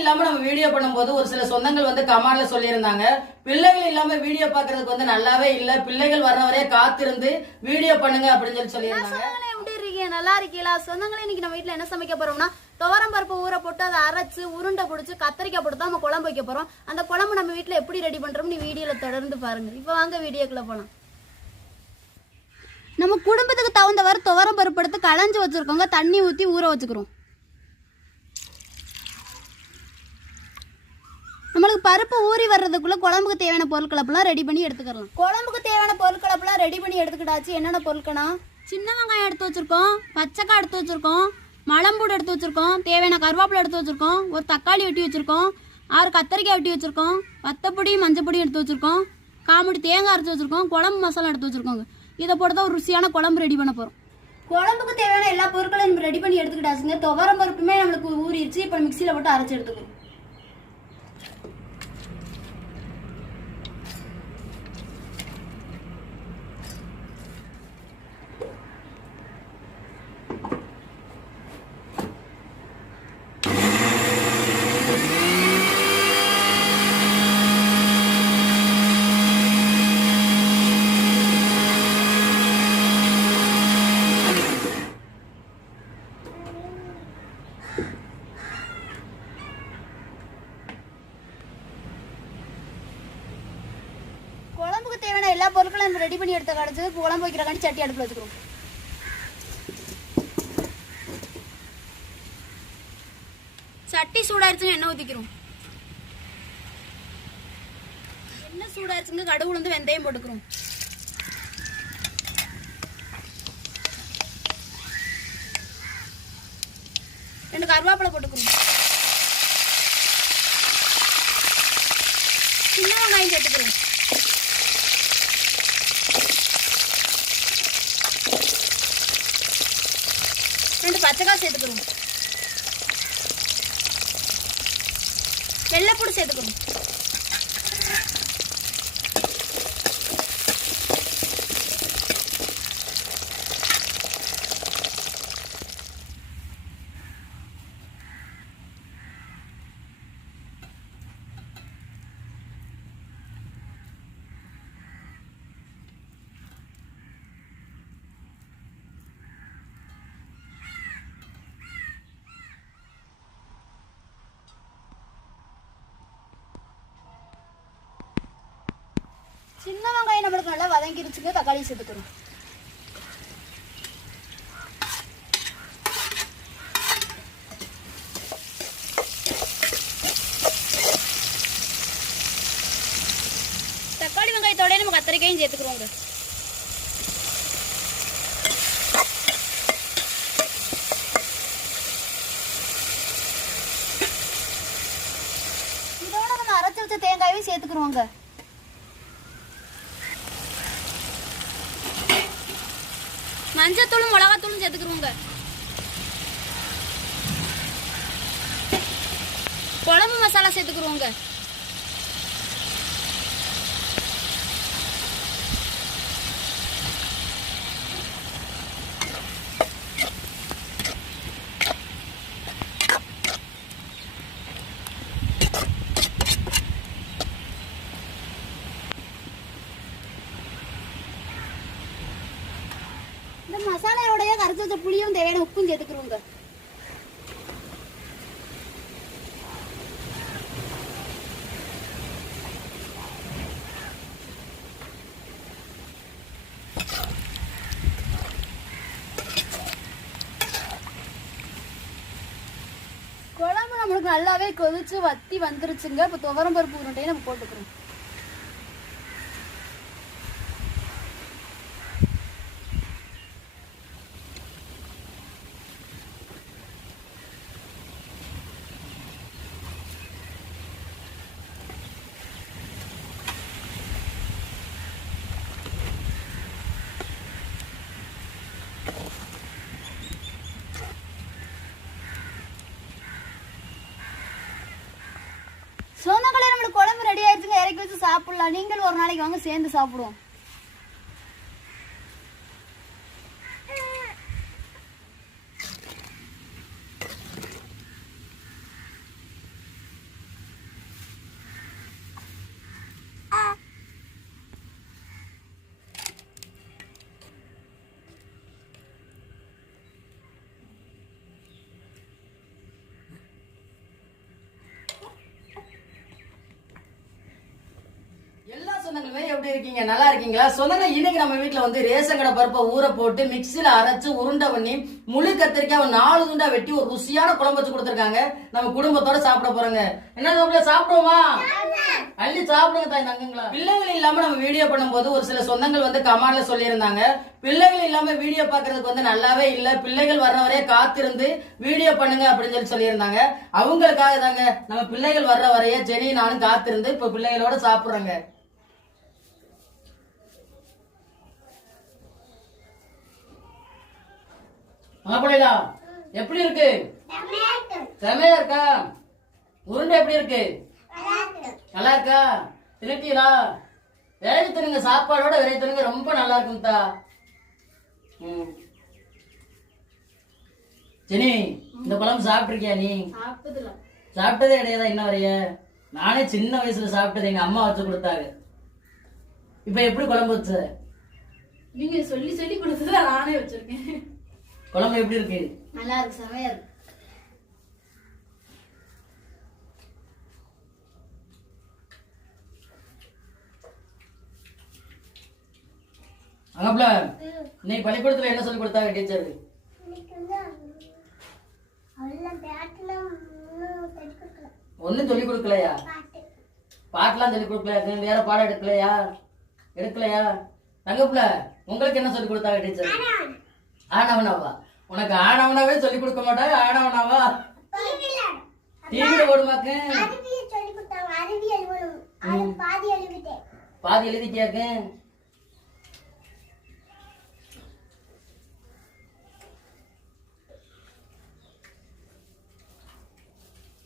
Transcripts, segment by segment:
இல்லாம நம்ம வீடியோ பண்ணும்போது ஒரு சில சொந்தங்கள் வந்து கமாண்ட்ல சொல்லியிருந்தாங்க. பிள்ளைகள் இல்லாம வீடியோ பாக்குறதுக்கு வந்து நல்லாவே இல்ல. பிள்ளைகள் வர்றவரே காத்திருந்து வீடியோ பண்ணுங்க அப்படின்னு சொல்லி சொல்லியிருந்தாங்க. சொந்தங்களே எப்படி இருக்கீங்க? நல்லா இருக்கீங்களா? சொந்தங்களே இன்னைக்கு நம்ம வீட்ல என்ன சமைக்க போறோம்னா துவரம் பருப்பு ஊற போட்டு அதை அரைச்சு உருண்டை பிடிச்சி கத்திரிக்காய் போட்டு தான் நம்ம குழம்பு வைக்க போறோம். அந்த குழம்பு நம்ம வீட்ல எப்படி ரெடி பண்றோம் நீ வீடியோல தொடர்ந்து பாருங்க. இப்போ வாங்க வீடியோக்குள்ள போலாம். நம்ம குடும்பத்துக்கு தகுந்தவாறு துவரம் பருப்பு எடுத்து களைஞ்சு வச்சிருக்கோங்க. தண்ணி ஊத்தி ஊற வச்சுக்கிறோம். நம்மளுக்கு பருப்பு ஊறி வர்றதுக்குள்ள குழம்புக்கு தேவையான பொருட்கள் அப்பெல்லாம் ரெடி பண்ணி எடுத்துக்கலாம். குழம்புக்கு தேவையான பொருட்கள் அப்பெல்லாம் ரெடி பண்ணி எடுத்துக்கிட்டாச்சு. என்னென்ன பொருட்கள்னா? சின்ன வெங்காயம் எடுத்து வச்சிருக்கோம் பச்சைக்காய் எடுத்து வச்சிருக்கோம் மலம்பூடு எடுத்து வச்சிருக்கோம் தேவையான கருவேப்பிலை எடுத்து வச்சிருக்கோம் ஒரு தக்காளி வெட்டி வச்சிருக்கோம் ஆறு கத்தரிக்காய் வெட்டி வச்சிருக்கோம் வத்தப்பொடி மஞ்சப்பொடி எடுத்து வச்சிருக்கோம் காமெடி தேங்காய் அரைச்சி வச்சிருக்கோம் குழம்பு மசாலா எடுத்து வச்சிருக்கோங்க. இதை போட்டு தான் ஒரு ருசியான குழம்பு ரெடி பண்ண போறோம். குழம்புக்கு தேவையான எல்லா பொருட்களையும் நம்ம ரெடி பண்ணி எடுத்துக்கிட்டாச்சுங்க. துவரம் பருப்புமே நம்மளுக்கு ஊறிடுச்சு. இப்போ மிக்சியில் போட்டு அரைச்சி எடுத்துக்கணும் குழம்புக்கு தேவையான ரெடி பண்ணி எடுத்த கிடச்சி குழம்பு வைக்கிறக்காண்டி சட்டி அடுப்பில் வச்சுக்கிறோம் சட்டி சூடாயிருச்சுன்னு எண்ணெய் ஊற்றிக்கிறோம் எண்ணெய் சூடாயிருச்சுங்க கடுகு உளுந்து வெந்தயம் போட்டுக்கிறோம். ரெண்டு கருவேப்பிலை போட்டுக்கிறோம். சின்ன வெங்காயம் சேர்த்துக்கிறோம். ரெண்டு பச்சைக்காய் சேர்த்துக்கணும். வெள்ளைப்பூடு சேர்த்துக்கணும். சின்ன வெங்காயம் நம்மளுக்கு நல்லா வதங்கிருச்சுங்க தக்காளி சேர்த்துக்கிறோம் தக்காளி வெங்காயத்தோட நம்ம கத்திரிக்காயும் சேர்த்துக்கிறோங்க. இதோட நம்ம அரைச்சி வச்ச தேங்காயும் சேர்த்துக்கிறோங்க. மஞ்சத்தூளும் மிளகாத்தூளும் சேர்த்துக்கிறோங்க குழம்பு மசாலா சேர்த்துக்கிறோங்க இந்த மசாலாவோடய வச்ச புளியும் தேவையான உப்பும் சேர்த்துக்கிறோங்க குழம்பு நம்மளுக்கு நல்லாவே கொதிச்சு வத்தி வந்துருச்சுங்க. இப்போ துவரம் பருப்பு உருண்டையை நம்ம போட்டுக்கிறோம் சொந்தங்களே நம்மளுக்கு குழம்பு நாளைக்கு வச்சு சாப்பிடலாம். நீங்களும் ஒரு நாளைக்கு வாங்க சேர்ந்து சாப்பிடுவோம். சொந்தங்களுமே எப்படி இருக்கீங்க? நல்லா இருக்கீங்களா? சொந்தங்க இன்னைக்கு நம்ம வீட்டுல வந்து ரேஷன் கடை பருப்பை ஊற போட்டு மிக்சியில அரைச்சு உருண்டை பண்ணி முழு கத்திரிக்காய் நாலு துண்டா வெட்டி ஒரு ருசியான குழம்பு வச்சு கொடுத்துருக்காங்க. நம்ம குடும்பத்தோட சாப்பிட போறோங்க. என்ன நம்மள சாப்பிடுவோமா? அள்ளி சாப்பிடுங்க தாய் தங்கங்களா பிள்ளைகள் இல்லாம நம்ம வீடியோ பண்ணும்போது ஒரு சில சொந்தங்கள் வந்து கமாண்ட்ல சொல்லியிருந்தாங்க. பிள்ளைகள் இல்லாம வீடியோ பாக்குறதுக்கு வந்து நல்லாவே இல்ல. பிள்ளைகள் வர்ற வரைய காத்திருந்து வீடியோ பண்ணுங்க அப்படின்னு சொல்லி சொல்லியிருந்தாங்க. அவங்களுக்காக தாங்க நம்ம பிள்ளைகள் வர்ற வரைய ஜெனி நானும் காத்திருந்து இப்ப பிள்ளைகளோட சாப்பிடுறோங்க. மாப்பிள்ளைடா எப்படி இருக்கு? செமையா இருக்கா? உருண்டை எப்படி இருக்கு? நல்லா இருக்கா? திருட்டீங்களா விரைவி தருங்க சாப்பாடோட விரைவி தருங்க ரொம்ப நல்லா இருக்கும் தா. ஜெனி இந்த குழம்பு சாப்பிட்டிருக்கியா நீ? சாப்பிட்டதே கிடையாதா இன்ன வரைய? நானே சின்ன வயசுல சாப்பிட்டது எங்க அம்மா வச்சு கொடுத்தாங்க. இப்ப எப்படி குழம்பு வச்ச? நீங்க சொல்லி சொல்லி கொடுத்தது நானே வச்சிருக்கேன். குழம்பு எப்படி இருக்கு? நல்லா இருக்கு செமையா இருக்கு. அங்கப்ல இன்னைக்கு பள்ளிக்கூடத்துல என்ன சொல்லி கொடுத்தாங்க டீச்சர்? ஒன்னும் சொல்லி கொடுக்கலையா? பாட்டெல்லாம் சொல்லி கொடுக்கலையா? வேற பாடம் எடுக்கலையா? எடுக்கலையா? தங்கப்புல உங்களுக்கு என்ன சொல்லி கொடுத்தாங்க டீச்சர்? ஆனவனாவா? உனக்கு ஆனவனாவே சொல்லி கொடுக்க மாட்டாங்க ஆனவனாவா? டிவியில ஓடுமாக்கு பாதி எழுதிட்டியாக்கு?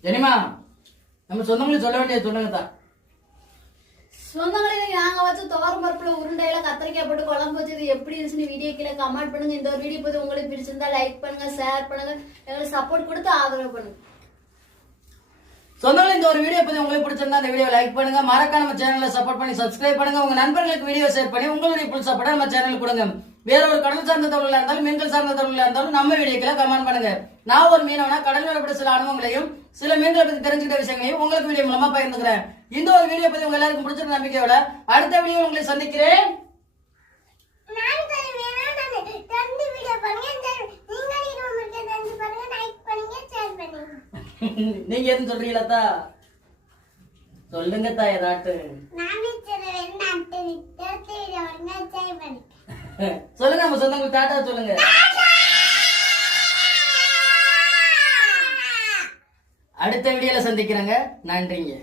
தெரியுமா நம்ம சொந்தங்களுக்கு சொல்ல வேண்டியது சொல்லுங்க தான் சொந்தங்களே நாங்க வச்சு துவரம் பருப்புல உருண்டையில கத்திரிக்காய் போட்டு குழம்பு வச்சது எப்படி இருந்துச்சுன்னு வீடியோ கீழே கமெண்ட் பண்ணுங்க. இந்த ஒரு வீடியோ போது உங்களுக்கு பிடிச்சிருந்தா லைக் பண்ணுங்க ஷேர் பண்ணுங்க. எங்களுக்கு சப்போர்ட் கொடுத்து ஆதரவு பண்ணுங்க. சொந்தங்களே இந்த ஒரு வீடியோ பத்தி உங்களுக்கு பிடிச்சிருந்தா இந்த வீடியோ லைக் பண்ணுங்க. மறக்காம நம்ம சேனலை சப்போர்ட் பண்ணி சப்ஸ்கிரைப் பண்ணுங்க. உங்க நண்பர்களுக்கு வீடியோ ஷேர் பண்ணி உங்களுடைய புல் சப்போர்ட் நம்ம சேனலுக்கு கொடுங்க. வேற ஒரு கடல் சார்ந்த தொழிலா இருந்தாலும் மீன்கள் சார்ந்த தொழிலா இருந்தாலும் நம்ம வீடியோக்களை கமெண்ட் பண்ணுங்க. நான் ஒரு மீனவனா கடல் வரப்பட்ட சில அனுபவங்களையும் சில மீன்களை பத்தி தெரிஞ்சுக்கிட்ட விஷயங்களையும் உங்களுக்கு வீடியோ மூலமா பகிர்ந்துக்கிறேன். இந்த ஒரு வீடியோ பத்தி உங்க எல்லாருக்கும் பிடிச்சிருந்த நம்பிக்கையோட அடுத்த வீடியோ உங்களை சந்திக்கிறேன். நீங்க எதுவும் சொல்றீங்களா தா சொல்லுங்க தா ஏதாட்டு. சொல்லுங்க நம்ம சொந்தங்களுக்கு டாட்டா சொல்லுங்க. அடுத்த வீடியோல சந்திக்கிறேங்க. நன்றிங்க.